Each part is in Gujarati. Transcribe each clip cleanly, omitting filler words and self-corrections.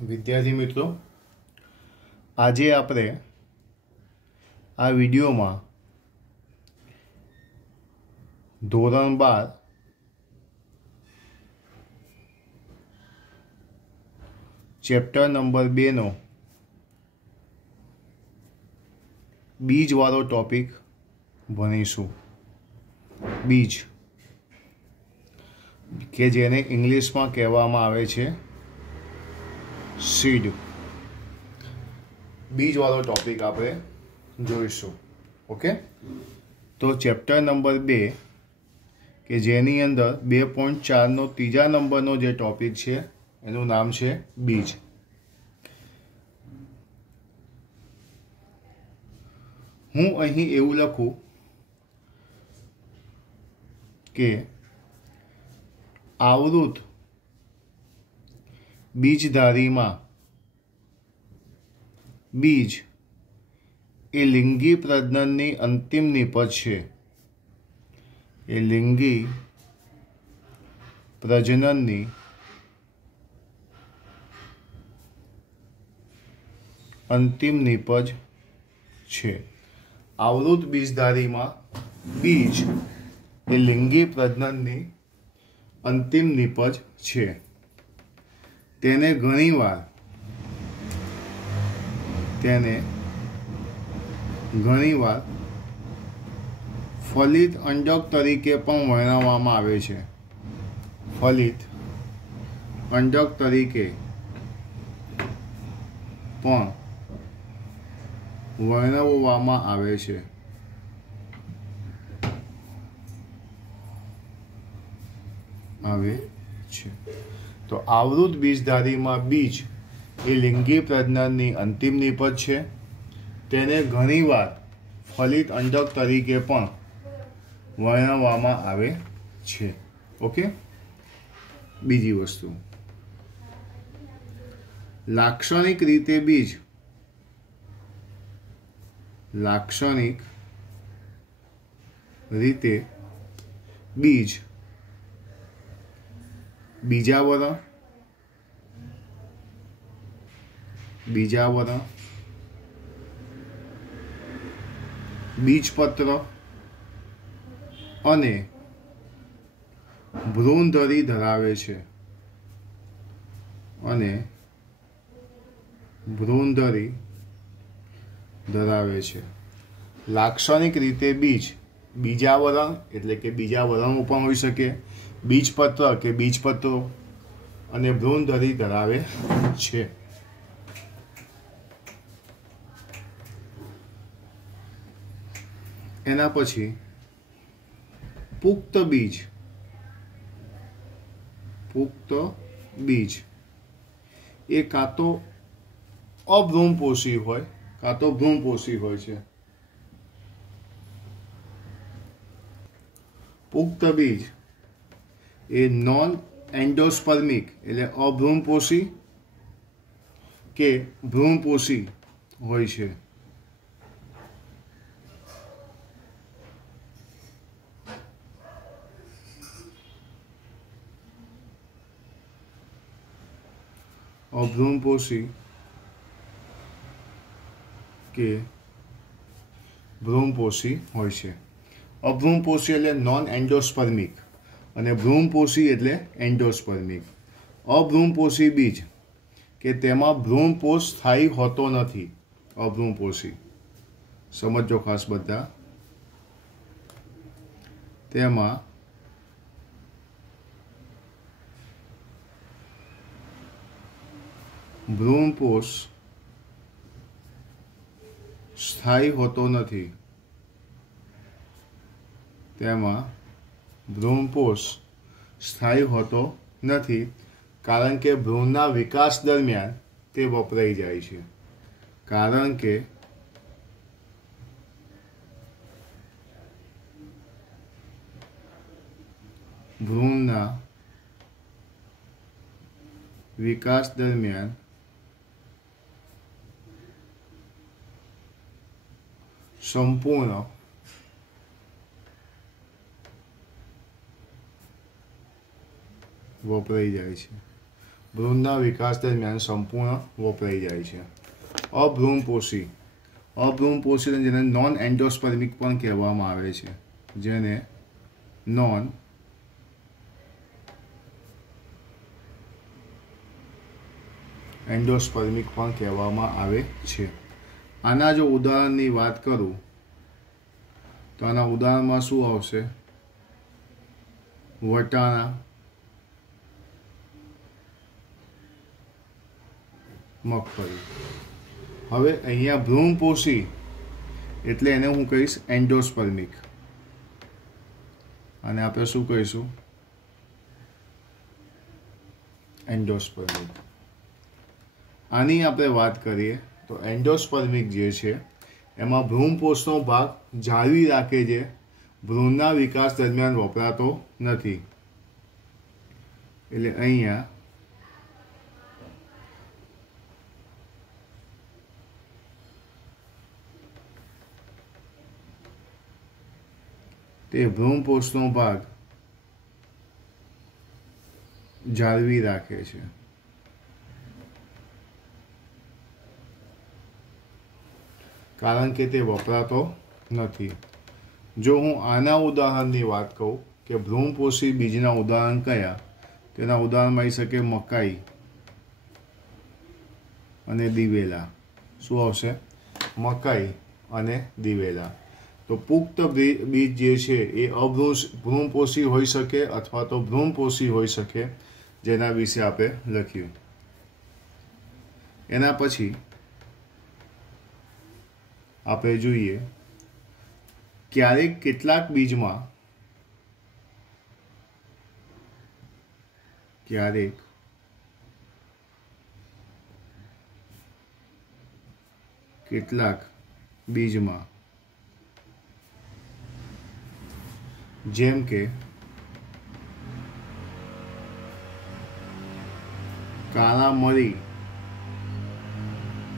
विद्यार्थी मित्रों, आज आपणे आ विडियो में धोरण 12 चैप्टर नंबर 2 नो बीज वालो टॉपिक भणीशुं। बीज के जेने इंग्लिश में कहेवामां आवे छे सीड। बीज वालो टॉपिक आपणे जोईशुं। ओके, तो चैप्टर नंबर 2 के जेनी अंदर 2.4 नो तीजा नंबर नो जे टॉपिक छे एनुं नाम छे बीज। हूँ अहीं एवुं लखुं के आवृत बीजधारी में बीज ए लिंगी प्रजनननी अंतिम निपज छे। ए लिंगी प्रजनननी अंतिम निपज छे। आवृत बीजधारी में बीज ए लिंगी प्रजनननी अंतिम निपज छे। तेने घणीवार फलित अंडक तरीके पण वर्णववामां आवे छे। फलित अंडक तरीके पण वर्णववामां आवे छे। तो आवृत बीजधारी में बीज ए लिंगी प्रजनननी अंतिम निपज छे। तेने घणीवार फलित अंडक तरीके पण वर्णववामां आवे छे। ओके, बीजी वस्तु लाक्षणिक रीते बीज बीजावरण बीजपत्र अने भ्रूणधरी धरावे छे। लाक्षणिक रीते बीज बीजावरण एटले के बीजावरण पण होई शके, बीजपत्र के बीजपत्रो अने भ्रूणधरी धरावे छे। एना पछी पुख्त बीज ए कां तो अभ्रूणपोषी होय कां तो भ्रूणपोषी होय छे। पुख्त बीज ए नॉन एंडोस्पर्मिक एटले अभ्रूणपोषी के भ्रूणपोषी होय छे। अभ्रूणपोषी के भ्रूणपोषी होय छे। अभ्रूणपोषी एटले नॉन एंडोस्पर्मिक अने भ्रूणपोषी एटले एंडोस्पर्मिक। अभ्रूणपोषी बीज के तेमां भ्रूणपोष स्थायी होतो नथी। अभ्रूणपोषी समझो खास बधा, तेमां भ्रूणपोष स्थायी होतो नथी। कारण के भ्रूणना विकास दरमियान ते वपराई जाय छे। कारण के भ्रूणना विकास दरमियान संपूर्ण वपराई जाय छे। ભ્રૂણના વિકાસ દરમિયાન સંપૂર્ણ વપરાઈ જાય છે. અભ્રૂણપોષી જેને નોન એન્ડોસ્પર્મિક પણ કહેવામાં આવે છે, જેને નોન એન્ડોસ્પર્મિક પણ કહેવામાં આવે છે. આના જો ઉદાહરણની વાત કરું તો આના ઉદાહરણમાં શું આવશે? વટાણા, મગફળી. હવે અહીંયા ભ્રૂણપોષી એટલે એને હું કહીશ એન્ડોસ્પર્મિક, અને આપણે શું કહીશું? એન્ડોસ્પર્મિક. આની આપણે વાત કરીએ તો એન્ડોસ્પર્મિક જે છે એમાં ભ્રૂણપોષનો ભાગ જાળવી રાખે છે, ભ્રૂણના વિકાસ દરમિયાન વપરાતો નથી. એટલે અહીંયા તે ભ્રૂણપોષનો ભાગ જાળવી રાખે છે. કારણ કે તે વપરાતો નથી. જો હું આના ઉદાહરણની વાત કહું કે ભ્રૂણપોષી બીજના ઉદાહરણ કયા, તેના ઉદાહરણમાં આવી શકે મકાઈ અને દિવેલા. શું આવશે? મકાઈ અને દિવેલા. તો પુખ્ત બીજ જે છે એ ભ્રૂણપોષી હોઈ શકે અથવા તો ભ્રૂણપોષી હોઈ શકે, જેના વિશે આપણે લખ્યું. એના પછી આપણે જોઈએ ક્યારેક કેટલાક બીજમાં જેમ કે કાળા મરી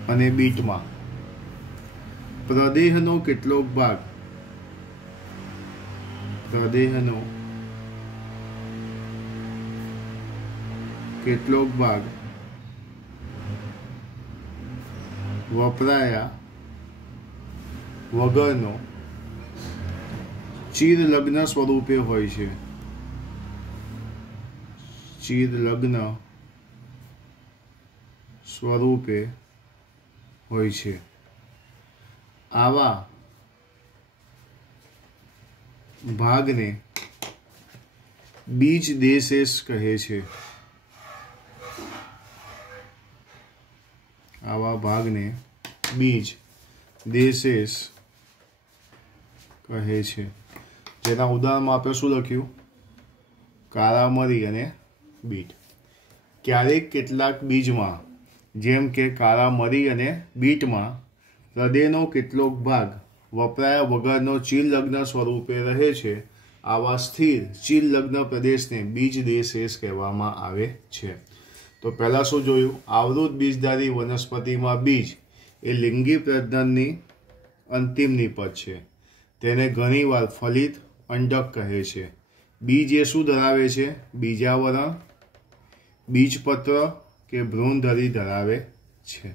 અને બીટમાં પ્રદેહનો કેટલોક ભાગ વપરાયા વગરનો ચિરલગ્ન સ્વરૂપે હોય છે. આવા ભાગને બીજ દેશેષ કહે છે. જેના ઉદાહરણમાં આપણે શું લખ્યું? કાળા મરી અને બીટ. ક્યારેક કેટલાક બીજમાં જેમ કે કાળા મરી અને બીટમાં હૃદયનો કેટલોક ભાગ વપરાયા વગરનો ચિરલગ્ન સ્વરૂપે રહે છે. આવા સ્થિર ચિરલગ્ન પ્રદેશને બીજ દેશેષ કહેવામાં આવે છે. તો પહેલાં શું જોયું? આવૃત બીજધારી વનસ્પતિમાં બીજ એ લિંગી પ્રજનનની અંતિમ નિપજ છે. તેને ઘણીવાર ફલિત અંડક કહે છે. બીજ એ શું ધરાવે છે? બીજાવરણ, બીજપત્ર કે ભ્રૂણધરી ધરાવે છે.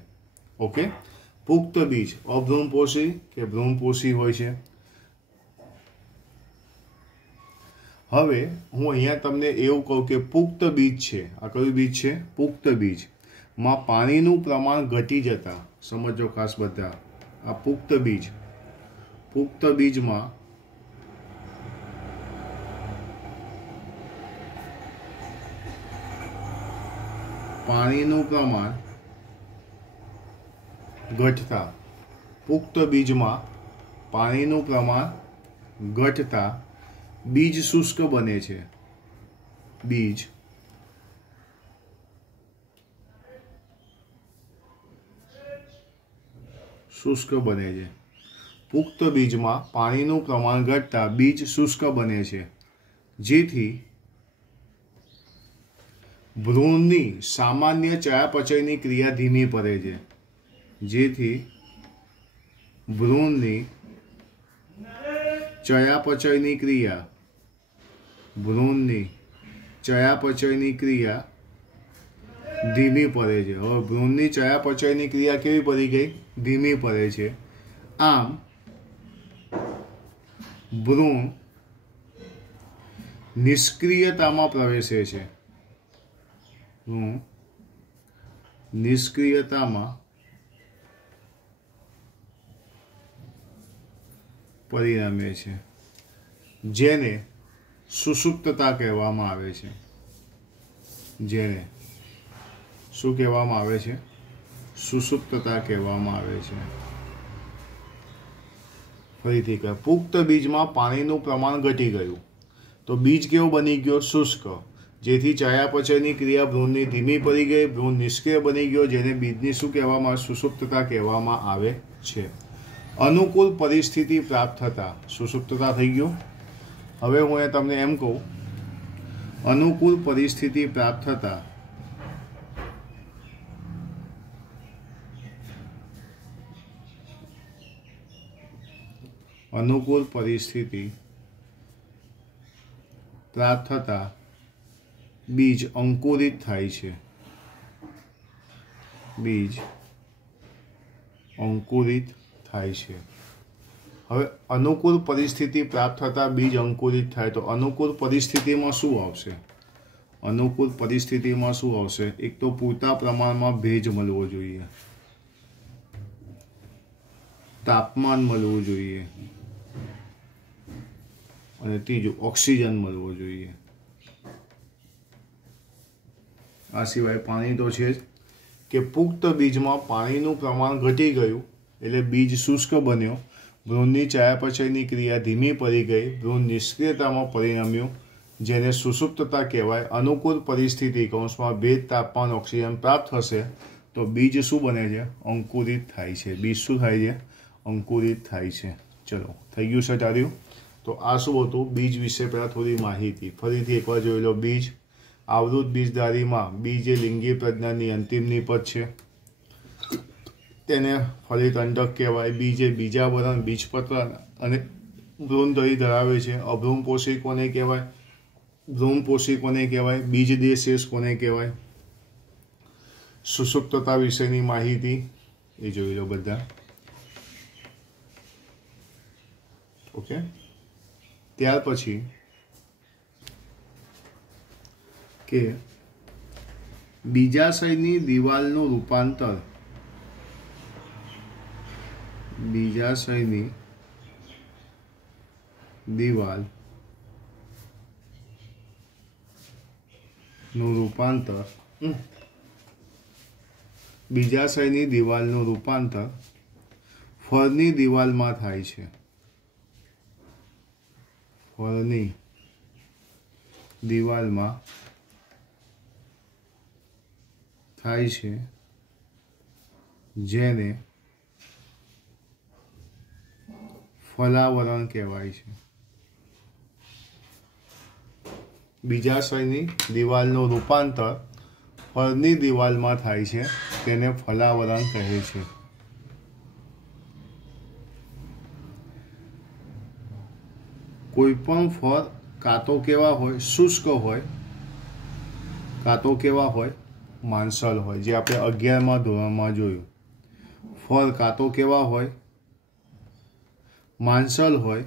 ઓકે. પુખ્ત બીજ અભ્રૂણપોષી કે ભ્રૂણપોષી હોય છે. હવે હું અહીંયા તમને એવું કહું કે પુખ્ત બીજ છે. આ કયું બીજ છે? પુખ્ત બીજમાં પાણીનું પ્રમાણ ઘટી જતા, સમજો ખાસ બધા, આ પુખ્ત બીજમાં પાણીનું પ્રમાણ ઘટતા, બીજ શુષ્ક બને છે. પુખ્ત બીજમાં પાણીનું પ્રમાણ ઘટતા બીજ શુષ્ક બને છે, જેથી ભ્રૂણની સામાન્ય ચયાપચયની ક્રિયા ધીમી પડે છે. ચયાપચયની ક્રિયા धीमी पड़े छे। हवे भ्रूणनी चयापचयनी क्रिया केवी पड़ी गई? धीमी पड़े छे। आम भ्रूण निष्क्रियतामां प्रवेशे छे। भ्रूण निष्क्रियतामां परिणमे छे, जेने सुषुप्तता कहेवामां आवे छे। जेने शुं कहेवामां आवे छे? सुषुप्तता कहेवामां आवे छे। फरीथी कहे, पुख्त बीजमां पाणीनुं प्रमाण घटी गयुं तो बीज केवो बनी गयो? शुष्क। जेथी चयापचयनी क्रिया भ्रूणनी धीमी पड़ी गई, भ्रूण निष्क्रिय बनी गयो, जेने बीजनी शुं कहेवामां? सुषुप्तता कहेवामां आवे छे। अनुकूल परिस्थिति प्राप्त थता सुषुप्तता थई गयो। हवे हूँ तमने एम कहूं, अनुकूल परिस्थिति प्राप्त थता अनुकूल परिस्थिति प्राप्त थता बीज अंकुरित थाय छे। बीज अंकुरित थाय छे। हवे अनुकूल परिस्थिति प्राप्त थता बीज अंकुरित थाय तो अनुकूल परिस्थिति में शुं आवशे? अनुकूल परिस्थिति में शुं आवशे? एक तो पूरता प्रमाण में भेज मळवो जोईए, तापमान मळवुं जोईए અને ત્રીજું ઓક્સિજન મળવો જોઈએ। આ સિવાય પાણી તો છે જ કે પુખ્ત બીજમાં પાણીનું પ્રમાણ ઘટી ગયું એટલે બીજ શુષ્ક બન્યો, ભ્રૂણની ચયાપચયની ક્રિયા ધીમી પડી ગઈ, ભ્રૂણ નિષ્ક્રિયતામાં પરિણમ્યું, જેને સુષુપ્તતા કહેવાય। અનુકૂળ પરિસ્થિતિ કૌંસમાં ભેજ, તાપમાન, ઓક્સિજન પ્રાપ્ત થશે તો બીજ શું બને છે? અંકુરિત થાય છે। બીજ શું થાય છે? અંકુરિત થાય છે। ચલો, થઈ ગયું છે તાર્યું? तो आ शुं हतुं? बीज विषे पहला थोड़ी माहिती फरीथी एकवार जोई लो। बीज आवृत बीजधारी में बीज ए लिंगी प्रज्ञानी अंतिम निपज छे, तेने फलित अंडक कहेवाय। बीज ए बीजावरण, बीजपत्र अने भ्रूणधरी धरावे छे। अभ्रूणपोषी कोने कहेवाय? भ्रूणपोषी कोने कहेवाय? बीजदेशेष कोने कहेवाय? सुषुप्तता विशेनी माहिती ए जोई लो बधा। ओके, त्यार पछी के बीजाशयनी दीवालनुं रूपांतर बीजाशयनी दीवालनुं रूपांतर बीजाशयनी दीवालनुं रूपांतर फळनी दीवालमां थाय छे। फळनी दीवालमां थाय छे, जेने फलावरण कहेवाय छे। बीजाशयनी दीवालनुं रूपांतर फळनी दीवालमां थाय छे, तेने फलावरण कहे छे। कोईपण फळ कां तो केवा होय? शुष्क होय, कां तो केवा होय? मांसल होय। जे आपणे 11मा धोरणमां जोयुं। फळ कां तो केवा होय? मांसल होय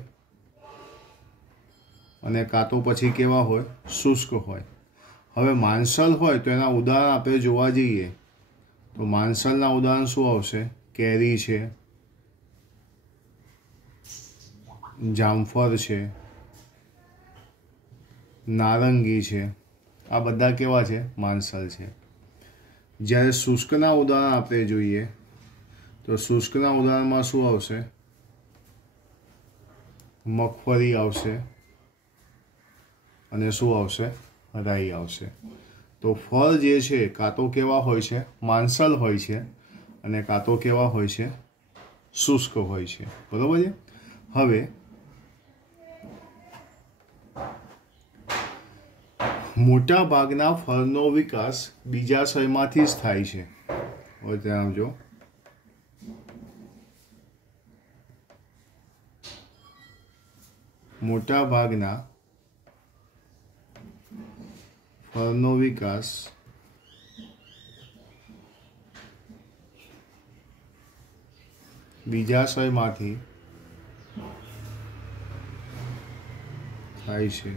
अने कां तो पछी केवा होय? शुष्क होय। हवे मांसल होय तो एना उदाहरण आपणे जोवा जईए तो मांसलना उदाहरण शुं आवशे? केरी छे, जामफळ छे, नारंगी छे। आ बधा केवा छे? मांसल छे। ज्यारे शुष्कना उदाहरण आपणे जोईए तो शुष्कना उदाहरणमां शुं आवशे? मगफળી आवशे अने शुं आवशे? राई आवशे। तो फळ जे छे कां तो केवा होय छे? मांसल होय छे अने कां तो केवा होय छे? शुष्क होय छे। बरोबर छे। हवे मोटा भागना फळनो विकास बीजाशयमांथी ज थाय छे। હવે ત્યાં આવજો। मोटा भागना फळनो विकास બીજાશયમાંથી થાય છે,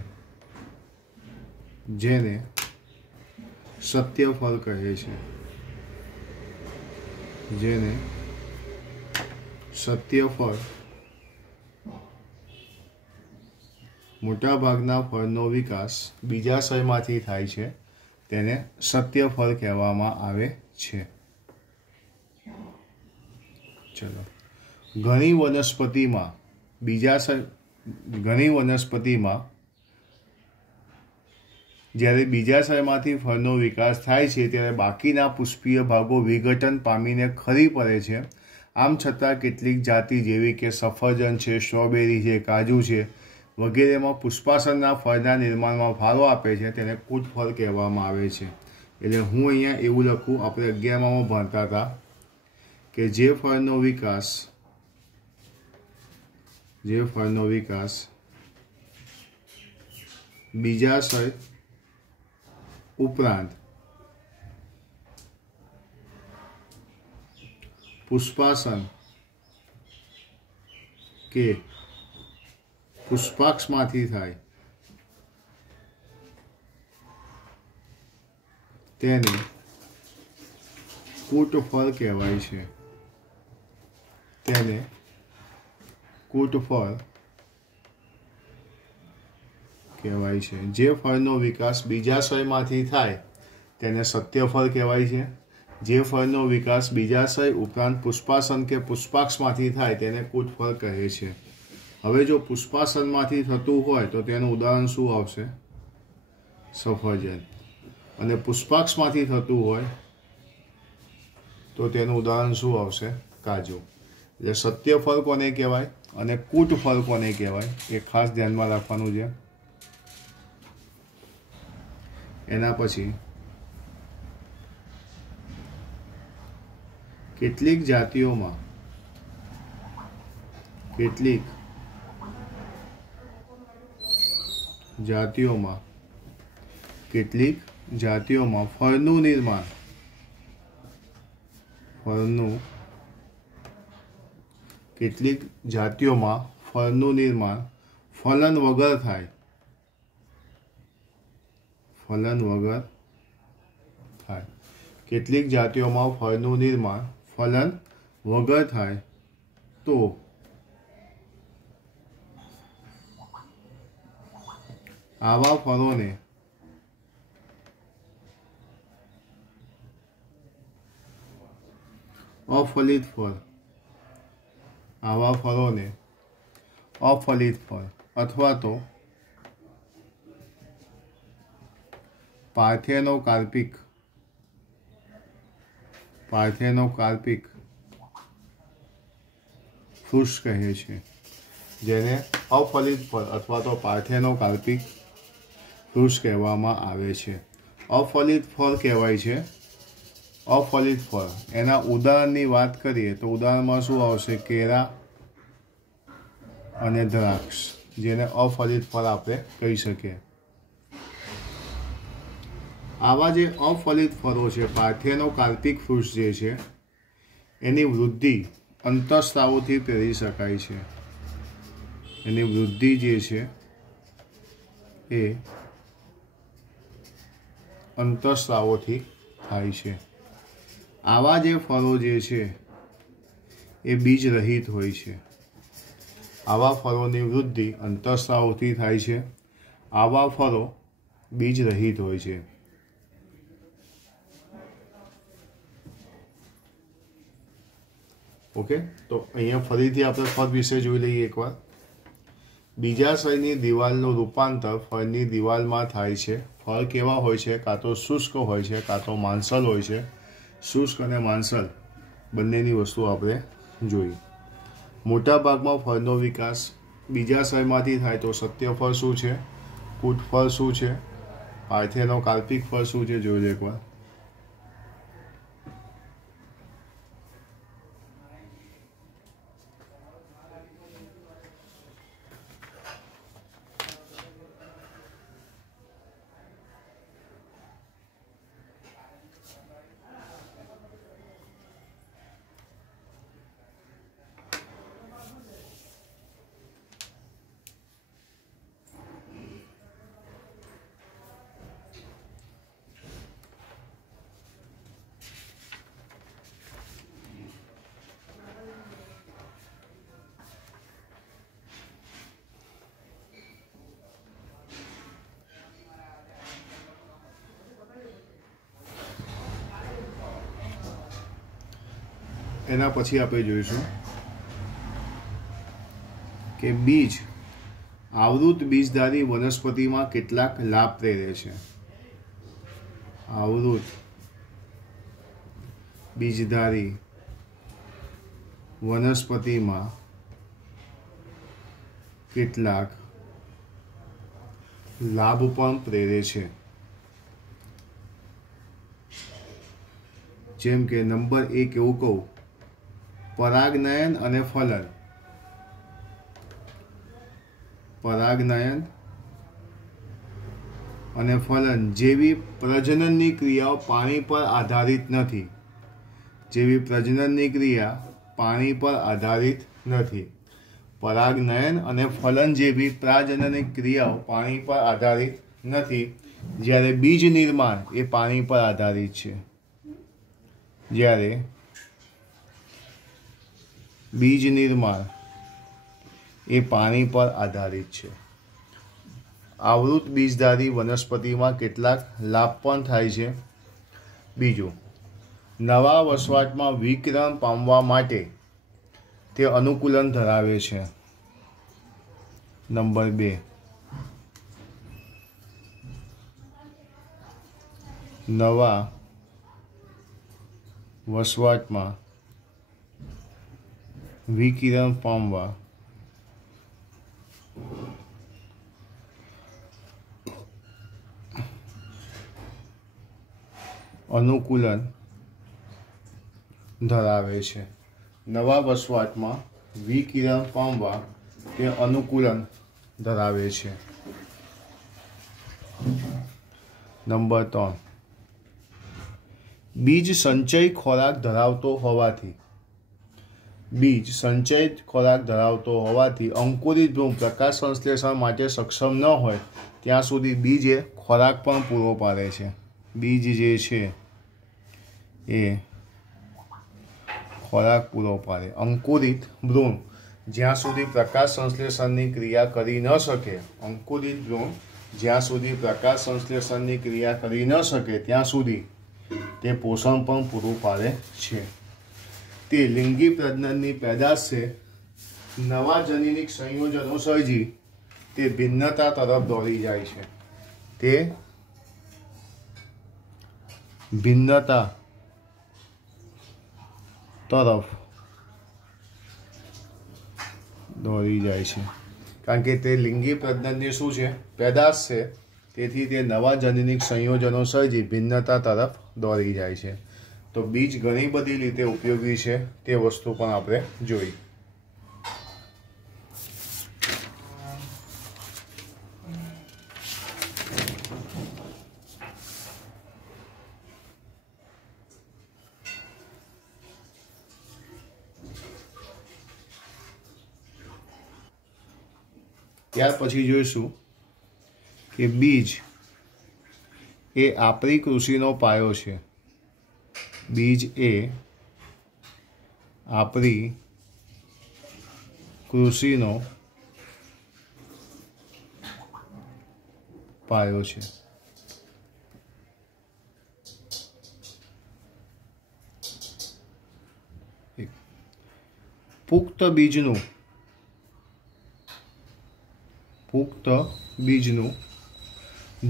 જેને સત્યફળ કહે છે, જેને સત્યફળ મોટાભાગના ફળનો વિકાસ બીજાશયમાંથી થાય છે, તેને સત્યફળ કહેવામાં આવે છે. ચલો, ઘણી વનસ્પતિમાં જ્યારે બીજાશયમાંથી ફળનો વિકાસ થાય છે ત્યારે બાકીના પુષ્પીય ભાગો વિઘટન પામીને ખરી પડે છે. આમ છતાં કેટલીક જાતિ જેવી કે સફરજન છે, સ્ટ્રોબેરી છે, કાજુ છે વગેરેમાં પુષ્પાસનના ફળના નિર્માણમાં ફાળો આપે છે, તેને કૂટફળ કહેવામાં આવે છે. એટલે હું અહીંયા એવું લખું, આપણે 11માં ભણતા હતા કે જે ફળનો વિકાસ બીજાશય ઉપરાંત પુષ્પાસન કે પુષ્પાક્ષમાંથી થાય તેને કૂટફળ કહેવાય છે, તેને કૂટફળ કહેવાય છે. જે ફળનો વિકાસ બીજાશયમાંથી થાય તેને સત્યફળ કહેવાય છે. જે ફળનો વિકાસ બીજાશય ઉપરાંત પુષ્પાસન કે પુષ્પાક્ષમાંથી થાય તેને કૂટફળ કહે છે. હવે જો પુષ્પાસનમાંથી થતું હોય તો તેનું ઉદાહરણ શું આવશે? સફરજન. અને પુષ્પાક્ષમાંથી થતું હોય તો તેનું ઉદાહરણ શું આવશે? કાજુ. એટલે સત્યફળ કોને કહેવાય અને કૂટફળ કોને કહેવાય એ ખાસ ધ્યાનમાં રાખવાનું છે. એના પછી કેટલીક જાતિઓમાં ફળનું નિર્માણ ફલન વગર થાય. કેટલીક જાતિઓમાં ફળનું નિર્માણ ફલન વગર થાય તો આવા ફળોને અફલિત ફળ અથવા તો પાર્થેનોકાર્પિક ફ્રૂટ્સ કહે છે, જેને અફલિત ફળ અથવા તો પાર્થેનોકાર્પિક ફ્રૂટ્સ કહેવામાં આવે છે. અફલિત ફળ કહેવાય છે. અફલિત ફળ એના ઉદાહરણની વાત કરીએ તો ઉદાહરણમાં શું આવશે? કેળા અને દ્રાક્ષ, જેને અફલિત ફળ આપણે કહી શકીએ. આવા જે અફલિત ફળો છે, પાર્થેનોકાર્પિક ફ્રૂટ્સ જે છે, એની વૃદ્ધિ અંતઃસ્રાવોથી કરી શકાય છે. એની વૃદ્ધિ જે છે એ અંતઃસ્રાવોથી થાય છે. આવા જે ફળો જે છે એ બીજ રહિત હોય છે. આવા ફળોની વૃદ્ધિ અંતઃસ્રાવોથી થાય છે. આવા ફળો બીજ રહિત હોય છે. ઓકે, તો અહીંયા ફરીથી આપણે ફળ વિશે જોઈ લઈએ એકવાર. બીજાશયની દિવાલનું રૂપાંતર ફળની દિવાલમાં થાય છે. ફળ કેવા હોય છે? કાં તો શુષ્ક હોય છે, કાં તો માંસલ હોય છે. શુષ્ક અને માંસલ બંનેની વસ્તુ આપણે જોઈ. મોટાભાગમાં ફળનો વિકાસ બીજાશયમાંથી થાય તો સત્યફળ શું છે? કૂટફળ શું છે? પાર્થેનોકાર્પિક ફળ શું છે? જોઈ લો એકવાર. एना पछी आपणे जोईशुं के बीज आवृत बीजधारी वनस्पति में केटलाक लाभ प्रेरे छे। आवृत बीजधारी वनस्पति में केटलाक लाभ पण प्रेरे छे। जेम के नंबर 1 एवुं कहूं, परागनयन अने फलन। परागनयन अने फलन जेवी प्रजनननी क्रियाओ पाणी पर आधारित नथी। जेवी प्रजनननी क्रिया पाणी पर आधारित नथी। परागनयन अने फलन जेवी प्रजनननी क्रियाओ पाणी पर आधारित नथी, ज्यारे बीज निर्माण ए पाणी पर आधारित छे। ज्यारे बीज निर्माण ए पाणी पर आधारित है। आवृत बीजधारी वनस्पति में केटलाक लाभ पण थाय छे। बीजू, नवा वसवाट में विकिरण पामवा माटे ते अनुकूलन धरावे छे। नंबर 2, नवा वसवाट में विकिरण पामवा अनुकूलन धरावे छे। नवा वसवाट में विकिरण पामवा ते अनुकूलन धरावे छे। नंबर 3, बीज संचय खोराक धरावतो होवाथी। बीज संचय खोराक धरावतो होवाथी अंकुरित भ्रूण प्रकाश संश्लेषण माटे सक्षम न होय त्यां सुधी बीजे खोराक पण पूरो पाडे छे। बीज जे छे ए खोराक पूरो पाडे। अंकुरित भ्रूण ज्यां सुधी प्रकाश संश्लेषणनी क्रिया करी न शके, अंकुरित भ्रूण ज्यां सुधी प्रकाश संश्लेषणनी क्रिया करी न शके त्यां सुधी ते पोषण पण पूरुं पाडे छे। ते लिंगी प्रजनननी पैदाश से नवा जनिनिक संयोजनों सर्जी ते भिन्नता तरफ दौड़ी जाय छे। ते भिन्नता तरफ दौड़ी जाय छे, कारण के ते लिंगी प्रजनननी शुं छे पैदाश छे, तेथी ते नवा जनिनिक संयोजनों सर्जी भिन्नता तरफ दौड़ी जाय छे। तो बीज घणी बधी रीते उपयोगी है, ते वस्तु पण आपणे जोई। त्यार पछी जोईशुं के बीज ए आपणी कृषिनो पायो छे। बीज ए आपणी कृषिनो पायो छे। पुख्त बीजनु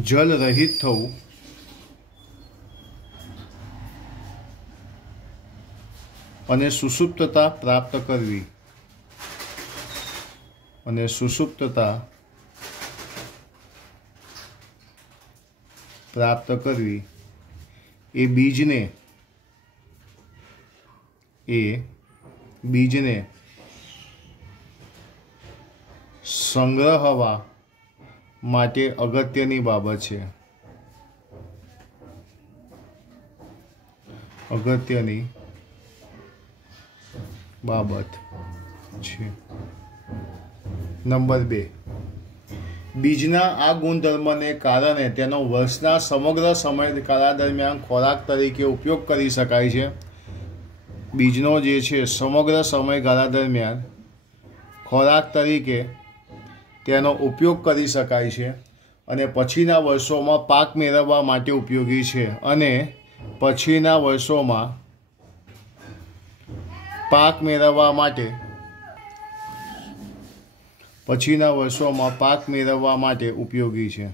जल रहित थवुं अने सुसुप्तता प्राप्त करवी अने सुसुप्तता प्राप्त करवी ए बीजने संग्रहवा माटे अगत्यनी बाबत छे। अगत्यनी बाबत छे। नंबर 2, बीजना आ गुणधर्म ने कारणे तेनो वर्षना समग्र समयगाळा दरमियान खोराक तरीके उपयोग करी शकाय छे। बीजनो जे छे समग्र समयगाळा दरमियान खोराक तरीके तेनो उपयोग करी शकाय छे अने पछीना वर्षोमां पाक मेळववा माटे उपयोगी छे। अने पछीना वर्षोमां પાક મેળવવા માટે પછીના વર્ષોમાં પાક મેળવવા માટે ઉપયોગી છે।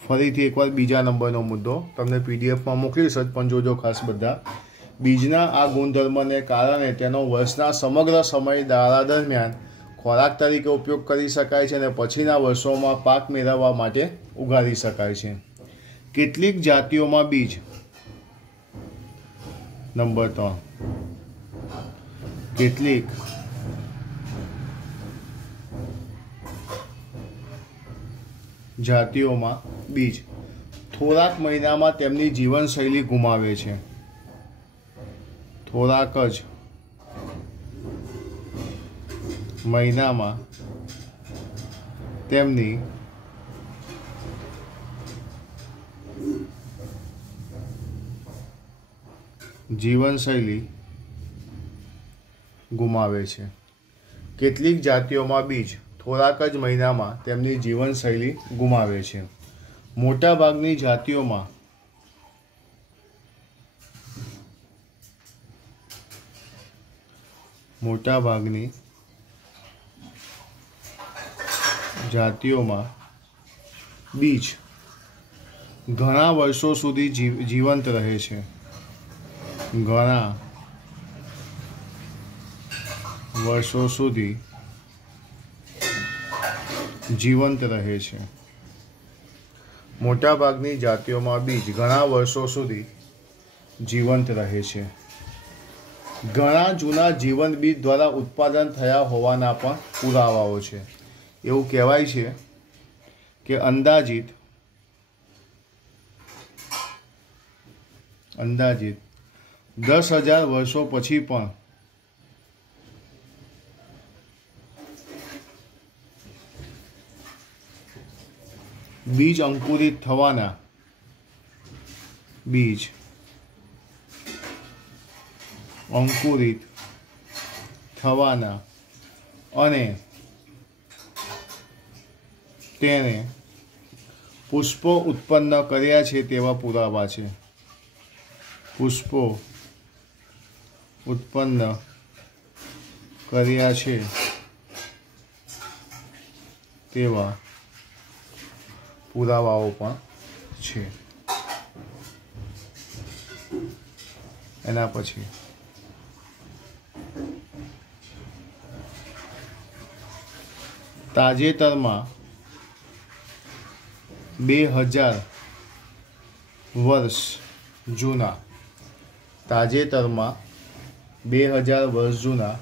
ફરીથી એકવાર બીજા નંબરનો મુદ્દો તમને પીડીએફમાં મોકલીશ જ, પણ જોજો ખાસ બધા। બીજના આ ગુણધર્મને કારણે તેનો વર્ષના સમગ્ર સમયગાળા દરમિયાન ખોરાક તરીકે ઉપયોગ કરી શકાય છે અને પછીના વર્ષોમાં પાક મેળવવા માટે ઉગાડી શકાય છે। કેટલીક જાતિઓમાં બીજ, નંબર 3, કેટલીક જાતિઓમાં બીજ થોડાક મહિનામાં તેમની જીવનશૈલી ગુમાવે છે। થોડાક જ મહિનામાં તેમની જીવનશૈલી ગુમાવે છે। કેટલીક જાતિઓમાં બીજ થોડાક જ મહિનામાં તેમની જીવનશૈલી ગુમાવે છે। મોટાભાગની જાતિઓમાં બીજ ઘણા વર્ષો સુધી જીવંત રહે છે। ઘણા વર્ષો સુધી જીવંત રહે છે। મોટાભાગની જાતિઓમાં બીજ ઘણા વર્ષો સુધી જીવંત રહે છે। ઘણા જૂના જીવંત બીજ દ્વારા ઉત્પાદન થયા હોવાના પણ પુરાવાઓ છે। એવું કહેવાય છે કે અંદાજિત 10,000 વર્ષો પછી પણ બીજ અંકુરિત થવાના અને તેણે પુષ્પો ઉત્પન્ન કર્યા છે તેવા પુરાવા છે। પુષ્પો ઉત્પન્ન કર્યા છે તેવા પુરાવાઓ પણ છે। એના પછી તાજેતરમાં 2000 વર્ષ જૂના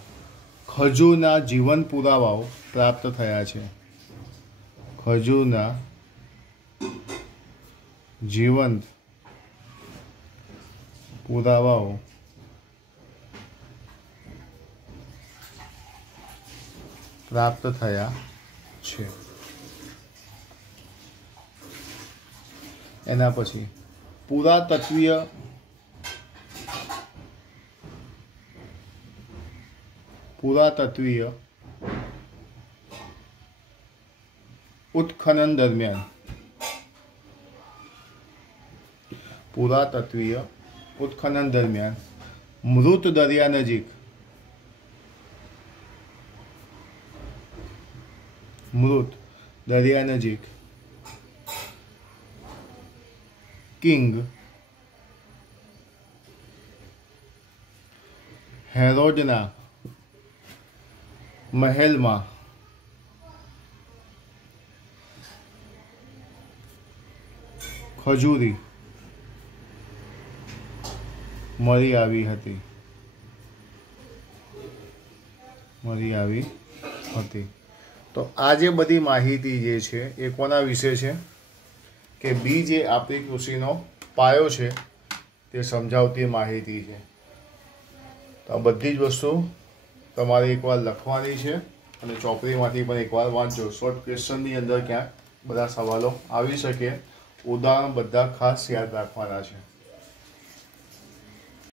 ખજૂરના જીવન પુરાવાઓ પ્રાપ્ત થયા છે। ખજૂરના જીવંત પુરાવાઓ પ્રાપ્ત થયા છે। એના પછી પુરાતત્વીય ઉત્ખનન દરમિયાન મૃત દરિયા નજીક કિંગ હેરોડના મહેલમાં ખજૂરી મળી આવી હતી। તો આ જે બધી માહિતી જે છે એ કોના વિશે છે કે બીજ એ આપણી કૃષિનો પાયો છે તે સમજાવતી માહિતી છે। તો આ બધી જ વસ્તુ તમારે એકવાર લખવાની છે અને ચોપડીમાંથી પણ એકવાર વાંચજો। શોર્ટ ક્વેશ્ચનની અંદર ક્યાંક બધા સવાલો આવી શકે, ઉદાહરણ બધા ખાસ યાદ રાખવાના છે।